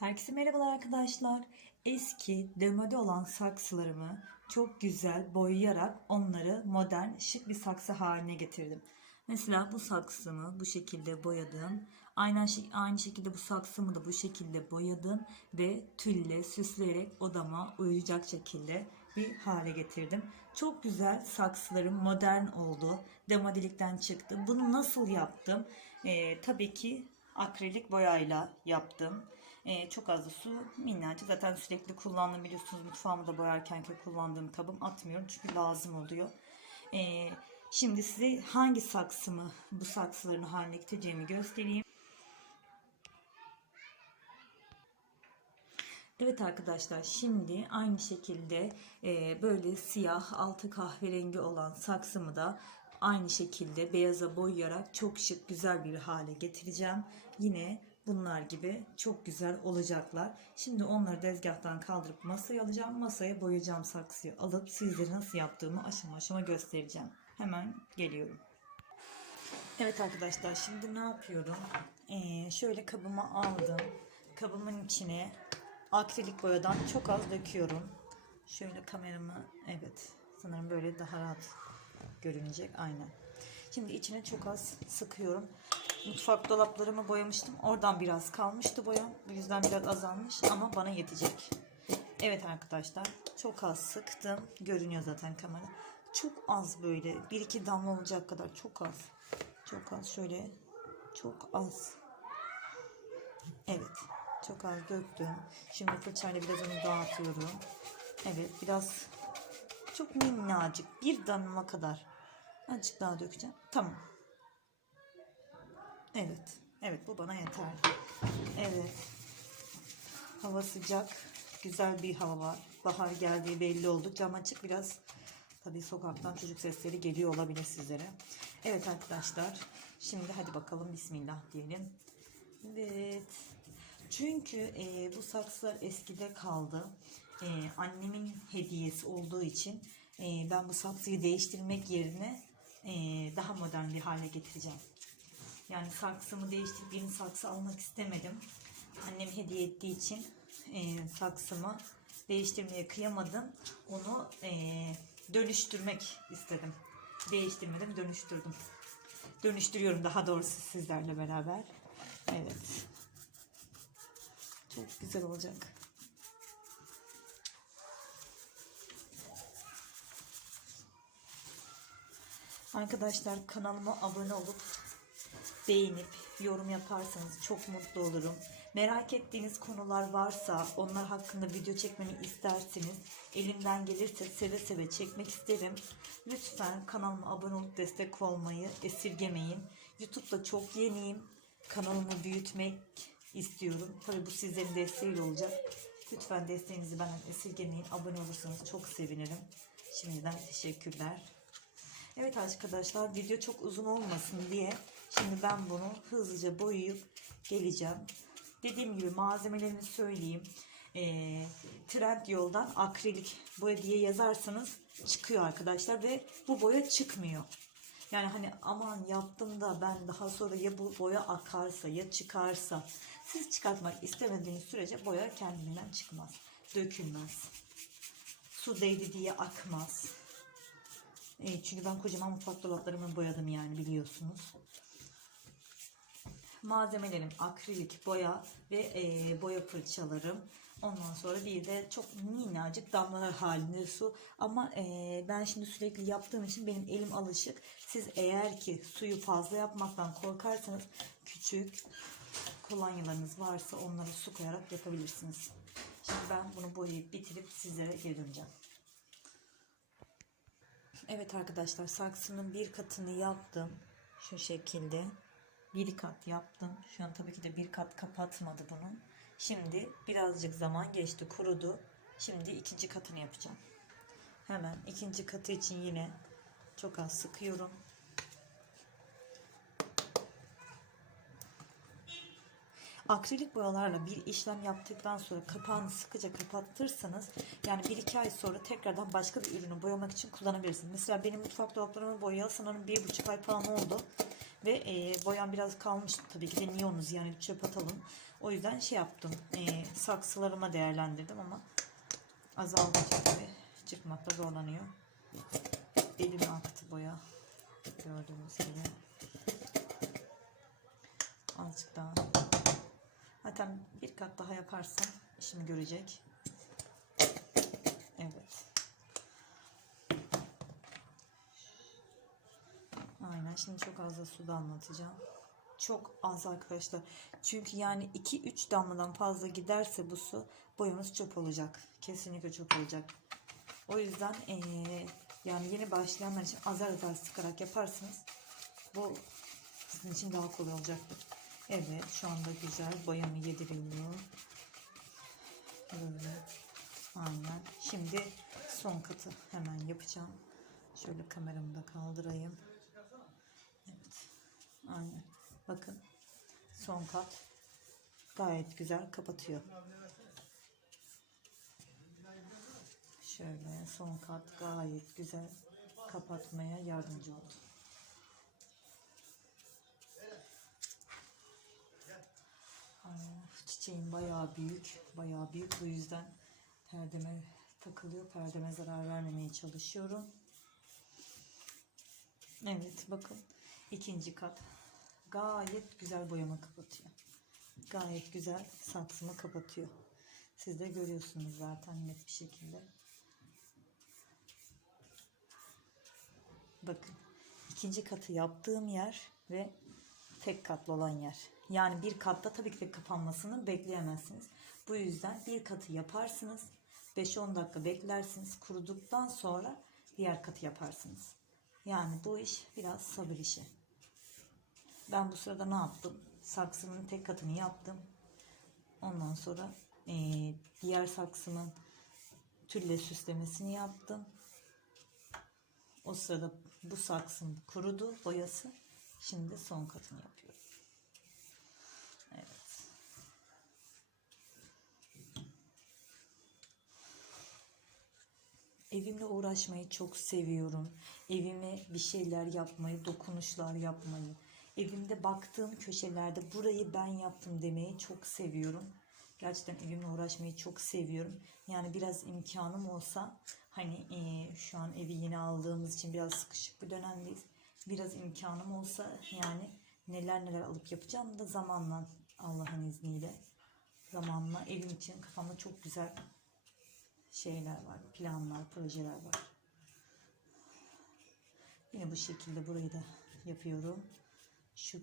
Herkese merhabalar arkadaşlar. Eski demode olan saksılarımı çok güzel boyayarak onları modern şık bir saksı haline getirdim. Mesela bu saksımı bu şekilde boyadım. Aynı, şek- aynı şekilde bu saksımı da bu şekilde boyadım ve tülle süsleyerek odama uyuyacak şekilde bir hale getirdim. Çok güzel saksılarım modern oldu. Demodelikten çıktı. Bunu nasıl yaptım? Ee, tabii ki akrilik boyayla yaptım. Ee, çok az da su minnacık. Zaten sürekli kullandım biliyorsunuz mutfağımı da boyarken ki kullandığım kabım atmıyorum çünkü lazım oluyor. Ee, şimdi size hangi saksımı bu saksıların haline getireceğimi göstereyim. Evet arkadaşlar şimdi aynı şekilde e, böyle siyah altı kahverengi olan saksımı da aynı şekilde beyaza boyayarak çok şık güzel bir hale getireceğim. Yine bunlar gibi çok güzel olacaklar. Şimdi onları dezgahtan kaldırıp masaya alacağım. Masaya boyayacağım saksıyı alıp sizlere nasıl yaptığımı aşama aşama göstereceğim. Hemen geliyorum. Evet arkadaşlar şimdi ne yapıyorum? Ee, şöyle kabıma aldım. Kabımın içine akrilik boyadan çok az döküyorum. Şöyle kameramı evet sanırım böyle daha rahat görünecek aynen. Şimdi içine çok az sıkıyorum. Mutfak dolaplarımı boyamıştım. Oradan biraz kalmıştı boyam. Bu yüzden biraz azalmış ama bana yetecek. Evet arkadaşlar çok az sıktım. Görünüyor zaten kamera. Çok az böyle bir iki damla olacak kadar çok az. Çok az şöyle çok az. Evet çok az döktüm. Şimdi fırçayla biraz onu dağıtıyorum. Evet biraz çok minnacık bir damla kadar. Azıcık daha dökeceğim. Tamam. Evet. Evet bu bana yeter. Evet. Hava sıcak. Güzel bir hava var. Bahar geldiği belli oldu. Cam açık biraz. Tabii sokaktan çocuk sesleri geliyor olabilir sizlere. Evet arkadaşlar. Şimdi hadi bakalım Bismillah diyelim. Evet. Çünkü e, bu saksılar eskide kaldı. E, annemin hediyesi olduğu için e, ben bu saksıyı değiştirmek yerine e, daha modern bir hale getireceğim. Yani saksımı değiştirip yeni saksı almak istemedim. Annem hediye ettiği için e, saksımı değiştirmeye kıyamadım. Onu e, dönüştürmek istedim. Değiştirmedim, dönüştürdüm. Dönüştürüyorum daha doğrusu sizlerle beraber. Evet. Çok güzel olacak. Arkadaşlar kanalıma abone olup beğenip yorum yaparsanız çok mutlu olurum. Merak ettiğiniz konular varsa onlar hakkında video çekmemi isterseniz elimden gelirse seve seve çekmek isterim. Lütfen kanalıma abone olup destek olmayı esirgemeyin. YouTube'da çok yeniyim. Kanalımı büyütmek istiyorum. Tabii bu sizlerin desteğiyle olacak. Lütfen desteğinizi benden esirgemeyin. Abone olursanız çok sevinirim. Şimdiden teşekkürler. Evet arkadaşlar video çok uzun olmasın diye şimdi ben bunu hızlıca boyayıp geleceğim. Dediğim gibi malzemelerimi söyleyeyim. Ee, trend yoldan akrilik boya diye yazarsanız çıkıyor arkadaşlar ve bu boya çıkmıyor. Yani hani aman yaptım da ben daha sonra ya bu boya akarsa ya çıkarsa siz çıkartmak istemediğiniz sürece boya kendinden çıkmaz. Dökülmez. Su değdi diye akmaz. E, çünkü ben kocaman mutfak dolaplarımı boyadım yani biliyorsunuz. Malzemelerim akrilik boya ve e, boya fırçalarım. Ondan sonra bir de çok minnacık damlalar halinde su. Ama e, ben şimdi sürekli yaptığım için benim elim alışık. Siz eğer ki suyu fazla yapmaktan korkarsanız küçük kolonyalarınız varsa onlara su koyarak yapabilirsiniz. Şimdi ben bunu boyayıp bitirip sizlere geri döneceğim. Evet arkadaşlar saksının bir katını yaptım. Şu şekilde. Bir kat yaptım. Şu an tabii ki de bir kat kapatmadı bunu. Şimdi birazcık zaman geçti kurudu. Şimdi ikinci katını yapacağım. Hemen ikinci katı için yine çok az sıkıyorum. Akrilik boyalarla bir işlem yaptıktan sonra kapağını sıkıca kapattırsanız yani bir iki ay sonra tekrardan başka bir ürünü boyamak için kullanabilirsiniz. Mesela benim mutfak dolaplarımı boyayalı sanırım bir buçuk ay falan oldu. Ve e, boyam biraz kalmıştı tabii ki de niye onu yani çöp atalım. O yüzden şey yaptım. E, saksılarıma değerlendirdim ama azaldıkça tabii çıkmakta zorlanıyor. Elime aktı boya. Gördüğünüz gibi. Azıcık daha. Zaten bir kat daha yaparsam işimi görecek. Evet. Aynen. Şimdi çok az da su damlatacağım. Çok az arkadaşlar. Çünkü yani 2-3 damladan fazla giderse bu su boyamız çöp olacak. Kesinlikle çöp olacak. O yüzden eee, yani yeni başlayanlar için azar azar sıkarak yaparsınız. Bu sizin için daha kolay olacaktır. Evet şu anda güzel boyamı yediriyor. Böyle. Aynen. Şimdi son katı hemen yapacağım. Şöyle kameramı da kaldırayım. Aynen. Bakın. Son kat gayet güzel kapatıyor. Şöyle son kat gayet güzel kapatmaya yardımcı oldu. Çiçeğim bayağı büyük. Bayağı büyük. Bu yüzden perdeme takılıyor. Perdeme zarar vermemeye çalışıyorum. Evet bakın ikinci kat gayet güzel boyama kapatıyor. Gayet güzel saksımı kapatıyor. Siz de görüyorsunuz zaten net bir şekilde. Bakın ikinci katı yaptığım yer ve tek katlı olan yer. Yani bir katta tabii ki de kapanmasını bekleyemezsiniz. Bu yüzden bir katı yaparsınız. 5-10 dakika beklersiniz. Kuruduktan sonra diğer katı yaparsınız. Yani bu iş biraz sabır işi. Ben bu sırada ne yaptım? Saksımın tek katını yaptım. Ondan sonra eee, diğer saksımın tülle süslemesini yaptım. O sırada bu saksım kurudu boyası. Şimdi son katını yapıyorum. Evet. Evimle uğraşmayı çok seviyorum. Evime bir şeyler yapmayı, dokunuşlar yapmayı. Evimde baktığım köşelerde burayı ben yaptım demeyi çok seviyorum. Gerçekten evimle uğraşmayı çok seviyorum. Yani biraz imkanım olsa hani eee, şu an evi yeni aldığımız için biraz sıkışık bir dönemdeyiz. Biraz imkanım olsa yani neler neler alıp yapacağım da zamanla Allah'ın izniyle zamanla evim için kafamda çok güzel şeyler var, planlar, projeler var. Yine bu şekilde burayı da yapıyorum. Şu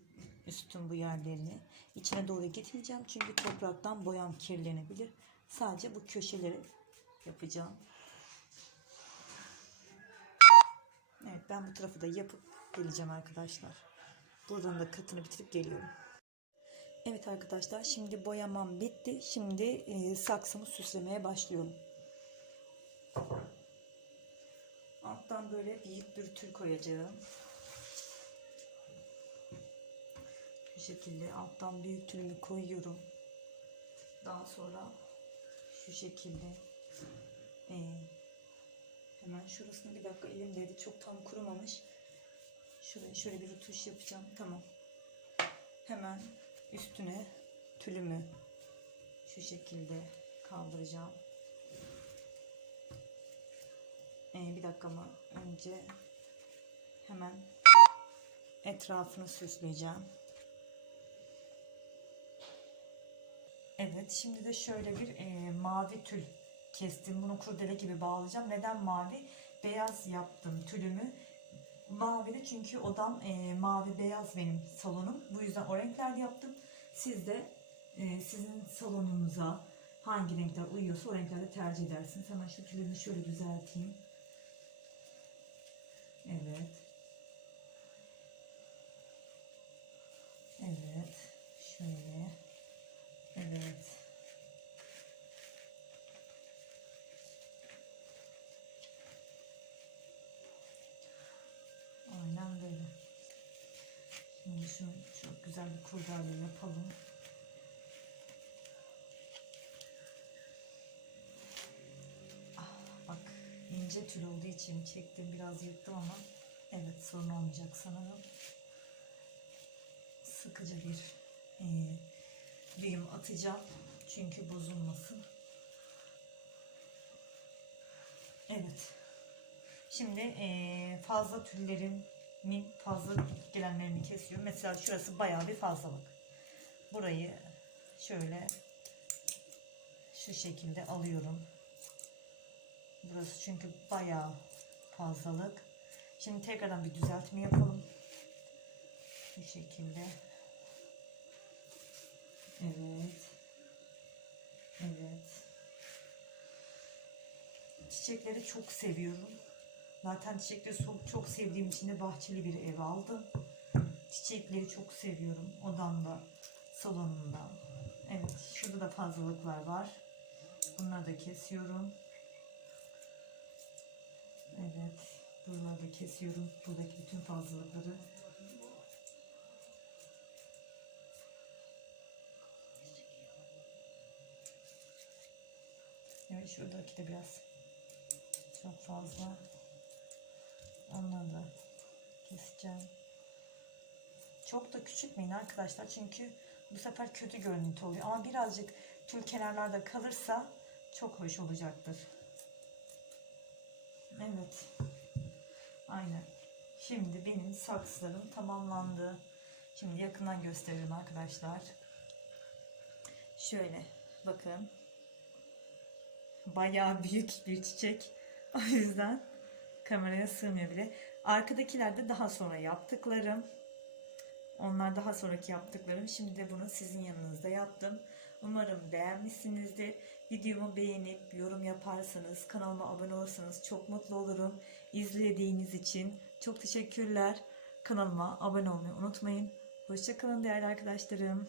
üstün bu yerlerini içine doğru gitmeyeceğim çünkü topraktan boyam kirlenebilir. Sadece bu köşeleri yapacağım. Evet ben bu tarafı da yapıp geleceğim arkadaşlar. Buradan da katını bitirip geliyorum. Evet arkadaşlar şimdi boyamam bitti. Şimdi e, saksımı süslemeye başlıyorum. Alttan böyle büyük bir tül koyacağım. Şekilde alttan büyük tülümü koyuyorum. Daha sonra şu şekilde e, hemen şurasını bir dakika elimdeydi çok tam kurumamış. Şuraya şöyle bir tuş yapacağım. Tamam. Hemen üstüne tülümü şu şekilde kaldıracağım. Ee, bir dakika ama önce hemen etrafını süsleyeceğim. Evet, şimdi de şöyle bir e, mavi tül kestim. Bunu kurdele gibi bağlayacağım. Neden mavi? Beyaz yaptım tülümü. Mavi de çünkü odam e, mavi beyaz benim salonum. Bu yüzden o renklerde yaptım. Siz de e, sizin salonunuza hangi renkler uyuyorsa o renklerde tercih edersiniz. Hemen şu tülümü şöyle düzelteyim. Evet. Şimdi şunu çok güzel bir kurdale yapalım. Ah, bak ince tül olduğu için çektim biraz yırttım ama evet sorun olmayacak sanırım. sıkıcı bir e, düğüm atacağım. Çünkü bozulmasın. Evet. Şimdi e, fazla tüllerimin fazla gelenlerini kesiyorum. Mesela şurası bayağı bir fazlalık. Burayı şöyle şu şekilde alıyorum. Burası çünkü bayağı fazlalık. Şimdi tekrardan bir düzeltme yapalım. Bu şekilde. Evet. Evet. Çiçekleri çok seviyorum. Zaten çiçekleri çok, çok sevdiğim için de bahçeli bir ev aldım. Çiçekleri çok seviyorum. Odamda, salonumda. Evet, şurada da fazlalıklar var. Bunları da kesiyorum. Evet, buraları da kesiyorum. Buradaki bütün fazlalıkları. Evet, şuradaki de biraz çok fazla. Onları da keseceğim. Çok da küçültmeyin arkadaşlar çünkü bu sefer kötü görüntü oluyor. Ama birazcık tül kenarlarda kalırsa çok hoş olacaktır. Evet. Aynen. Şimdi benim saksılarım tamamlandı. Şimdi yakından gösteriyorum arkadaşlar. Şöyle bakın. Bayağı büyük bir çiçek. O yüzden kameraya sığmıyor bile. Arkadakiler de daha sonra yaptıklarım. Onlar daha sonraki yaptıklarım. Şimdi de bunu sizin yanınızda yaptım. Umarım beğenmişsinizdir. Videomu beğenip yorum yaparsanız, kanalıma abone olursanız çok mutlu olurum. İzlediğiniz için çok teşekkürler. Kanalıma abone olmayı unutmayın. Hoşçakalın değerli arkadaşlarım.